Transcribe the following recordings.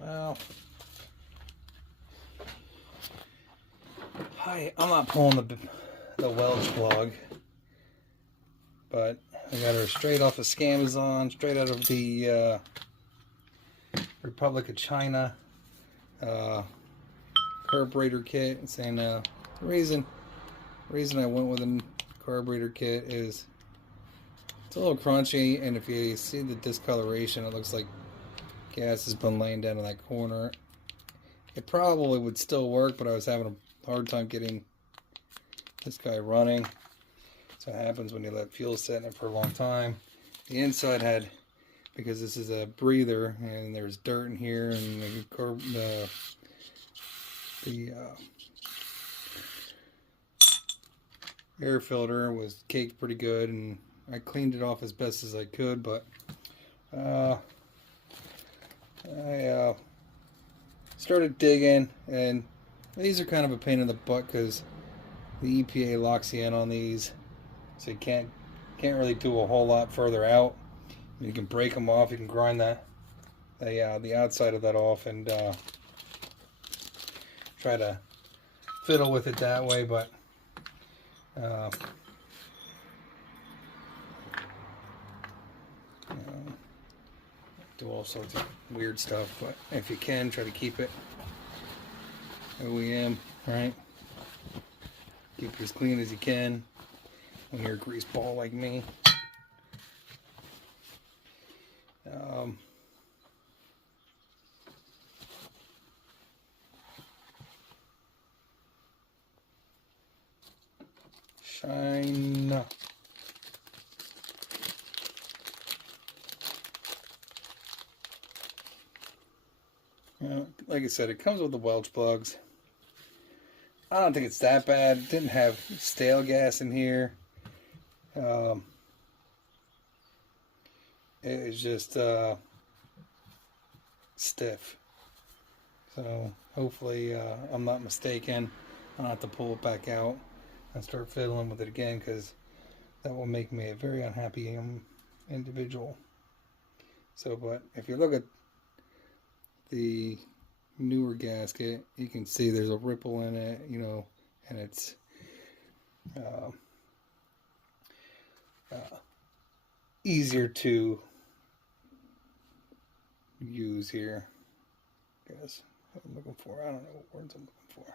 Well, I'm not pulling the Welch plug, but I got her straight off of Scamazon, straight out of the Republic of China carburetor kit. And saying the reason I went with a carburetor kit is it's a little crunchy, and if you see the discoloration, it looks like gas has been laying down in that corner. It probably would still work, but I was having a hard time getting this guy running. So it happens when you let fuel sit in it for a long time. The inside had, because this is a breather and there's dirt in here, and the air filter was caked pretty good, and I cleaned it off as best as I could, but I started digging, and these are kind of a pain in the butt because the EPA locks you in on these, so you can't really do a whole lot further out. You can break them off, you can grind the outside of that off and try to fiddle with it that way, but do all sorts of weird stuff. But if you can, try to keep it OEM, right? Keep it as clean as you can when you're a grease ball like me. Shine. Like I said, it comes with the Welch plugs. I don't think it's that bad. It didn't have stale gas in here. It was just stiff. So hopefully I'm not mistaken. I'll have to pull it back out and start fiddling with it again, because that will make me a very unhappy individual. So, but if you look at the newer gasket, you can see there's a ripple in it, you know, and it's easier to use here. I guess what I'm looking for. I don't know what words I'm looking for.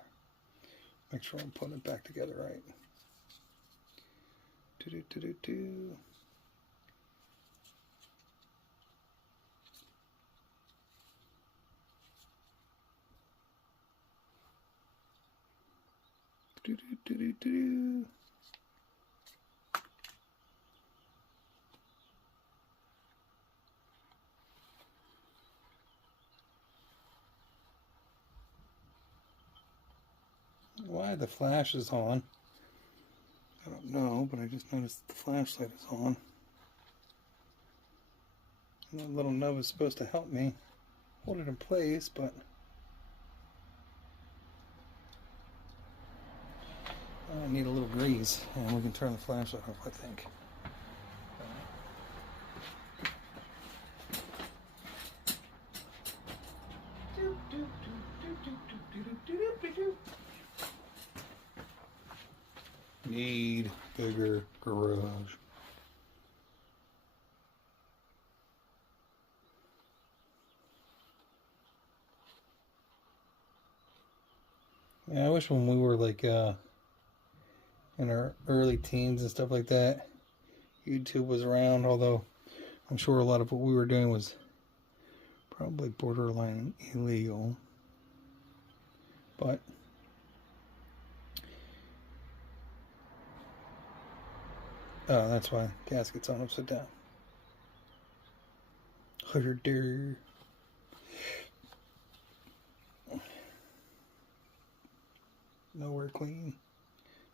Make sure I'm putting it back together right. Do-do-do-do-do. Do-do-do-do-do. Why the flash is on, I don't know, but I just noticed the flashlight is on. And that little nub is supposed to help me hold it in place, but I need a little grease, and we can turn the flashlight off, I think. Need bigger garage. Yeah, I wish when we were like in our early teens and stuff like that, YouTube was around, although I'm sure a lot of what we were doing was probably borderline illegal. But oh, that's why gasket's on upside down. Harder. Nowhere clean,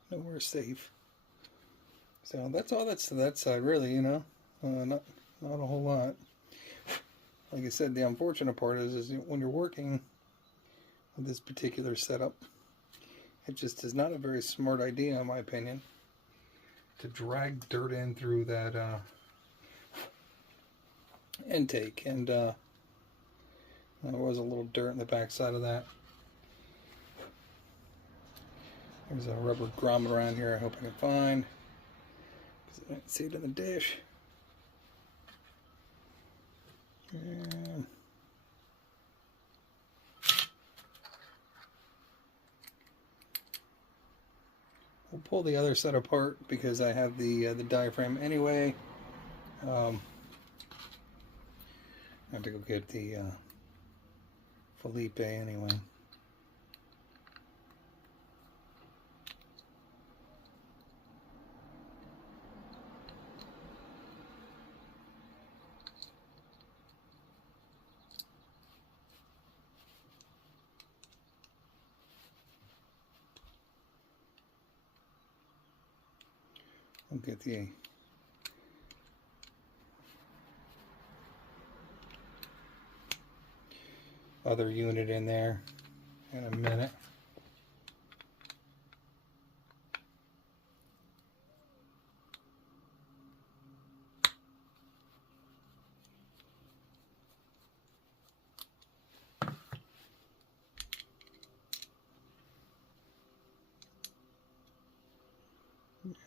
nowhere safe. So that's all that's to that side, really, you know. Not a whole lot. Like I said, the unfortunate part is when you're working with this particular setup, it just is not a very smart idea, in my opinion, to drag dirt in through that intake. And There was a little dirt in the back side of that. There's a rubber grommet around here I hope I can find, because I didn't see it in the dish. And we'll pull the other set apart because I have the diaphragm anyway. I have to go get the Felipe anyway. I'll get the other unit in there in a minute.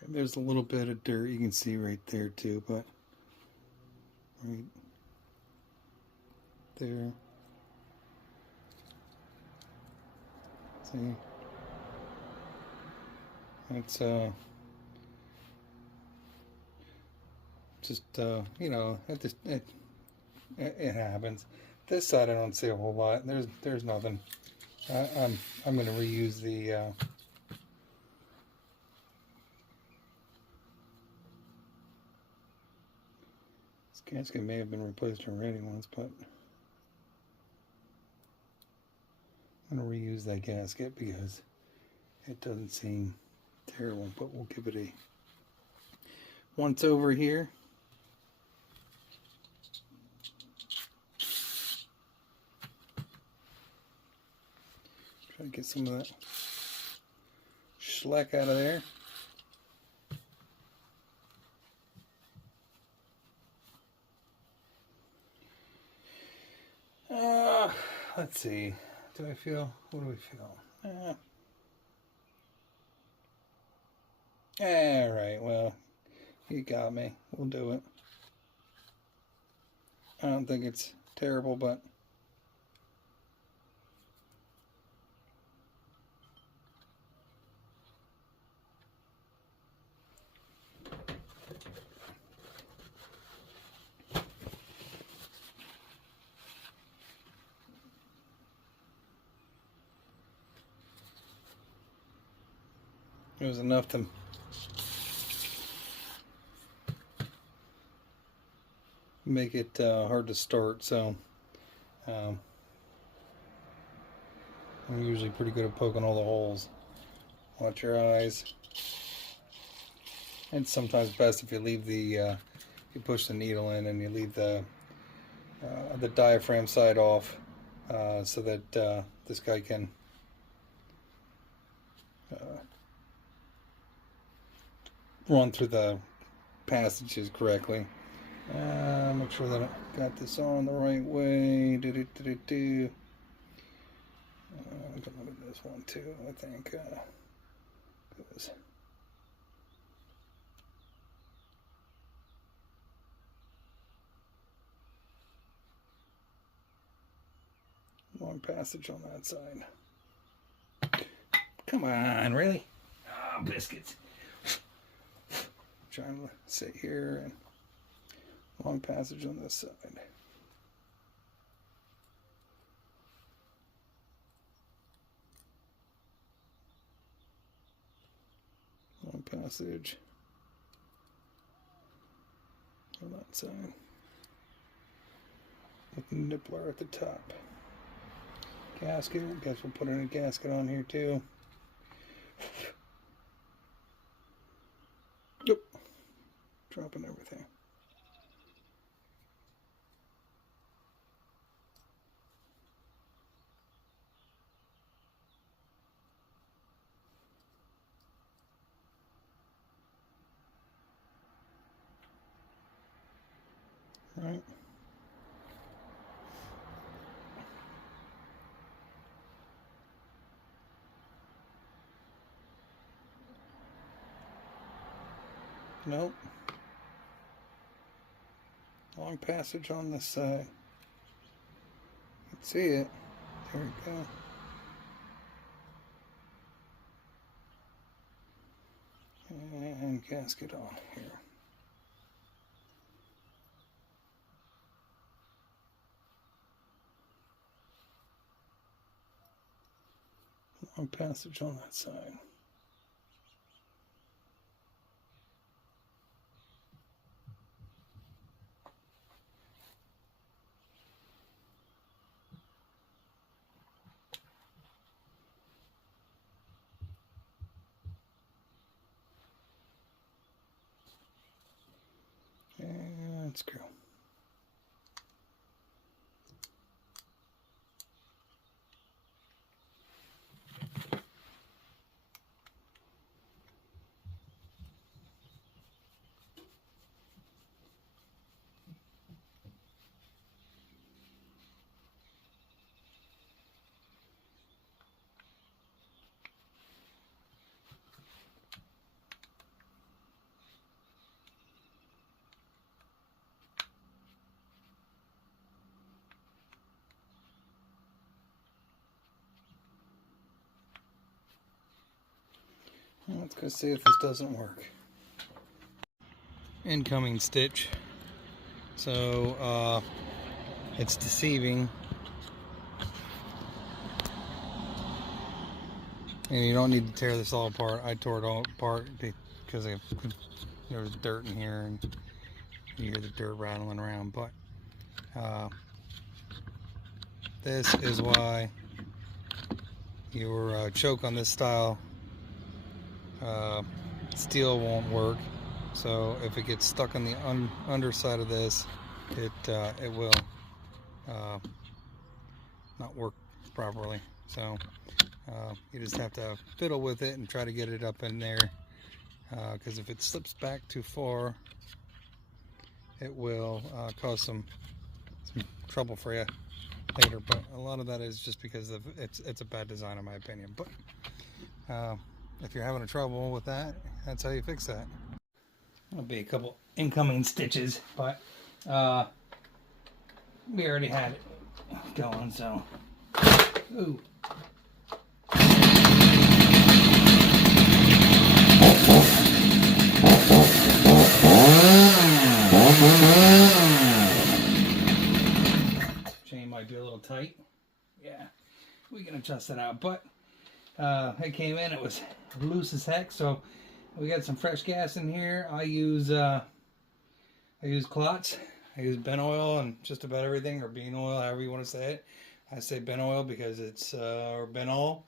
There's a little bit of dirt you can see right there too, but right there. See? It's just you know, it happens. This side I don't see a whole lot. There's nothing. I'm going to reuse the this gasket may have been replaced already once, but I'm going to reuse that gasket because it doesn't seem terrible, but we'll give it a once over here. Try to get some of that schlack out of there. Let's see. What do we feel? Alright, well, you got me. We'll do it. I don't think it's terrible, but it was enough to make it hard to start, so I'm usually pretty good at poking all the holes. Watch your eyes. It's sometimes best if you leave the you push the needle in and you leave the diaphragm side off, so that this guy can run through the passages correctly. Make sure that I got this on the right way. I'm gonna look at this one too, I think. Long passage on that side. Come on, really? Oh, biscuits. Trying to sit here and long passage on this side. Long passage on that side. With the nippler at the top. Gasket. Guess we'll put in a gasket on here too. Yep. Dropping everything. Right. Nope. Long passage on this side. You can see it. There we go. And gasket on here. Long passage on that side. And let's go. Let's go see if this doesn't work. Incoming stitch. So it's deceiving. And you don't need to tear this all apart. I tore it all apart because there was dirt in here and you hear the dirt rattling around. But this is why your choke on this style Stihl won't work. So if it gets stuck on the underside of this, it will not work properly. So you just have to fiddle with it and try to get it up in there, because if it slips back too far, it will cause some trouble for you later. But a lot of that is just because of it's a bad design in my opinion. But if you're having a trouble with that, that's how you fix that. There'll be a couple incoming stitches, but we already had it going, so. Ooh. Chain might be a little tight. Yeah, we can adjust it out, but it came in, it was loose as heck, so we got some fresh gas in here. I use clots. I use Ben oil and just about everything, or bean oil, however you want to say it. I say Ben oil because it's or benol.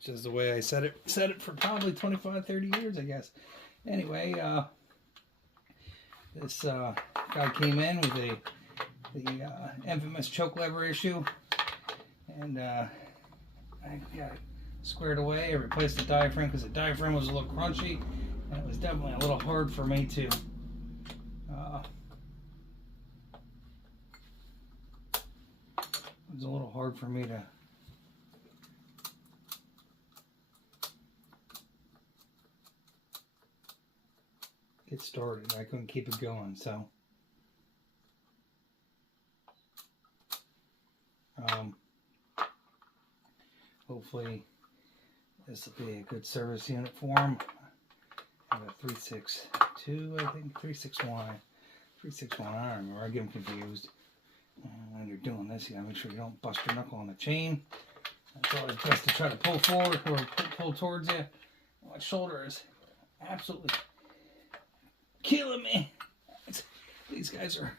Just the way I set it for probably 25-30 years, I guess. Anyway, this guy came in with the infamous choke lever issue, and I got it squared away. I replaced the diaphragm because the diaphragm was a little crunchy, and it was definitely a little hard for me to get started. I couldn't keep it going, so hopefully this will be a good service unit for them. I have a 362, I think, 361, I don't remember. I get them confused. When you're doing this, you gotta make sure you don't bust your knuckle on the chain. It's always best to try to pull forward or pull towards you. My shoulder is absolutely killing me. These guys are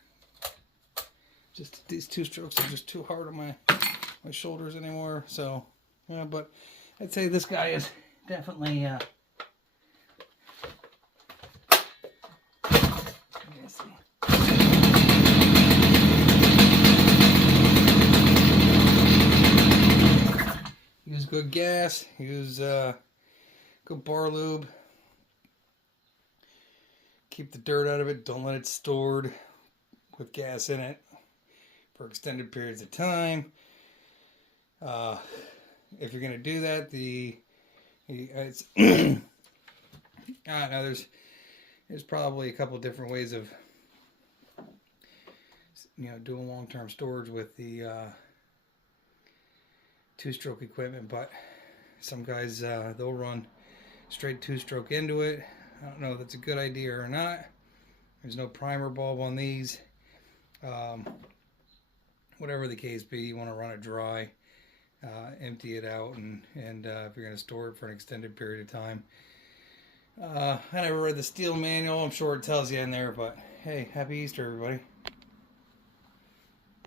just, these two strokes are just too hard on my shoulders anymore. So yeah, but I'd say this guy is definitely use good gas, use good bar lube. Keep the dirt out of it. Don't let it stored with gas in it for extended periods of time. If you're going to do that, it's I don't know, there's probably a couple different ways of, you know, doing long-term storage with the two-stroke equipment, but some guys, they'll run straight two-stroke into it. I don't know if that's a good idea or not. There's no primer bulb on these. Whatever the case be, you want to run it dry, empty it out, and if you're going to store it for an extended period of time. I never read the Stihl manual. I'm sure it tells you in there, but hey, happy Easter, everybody.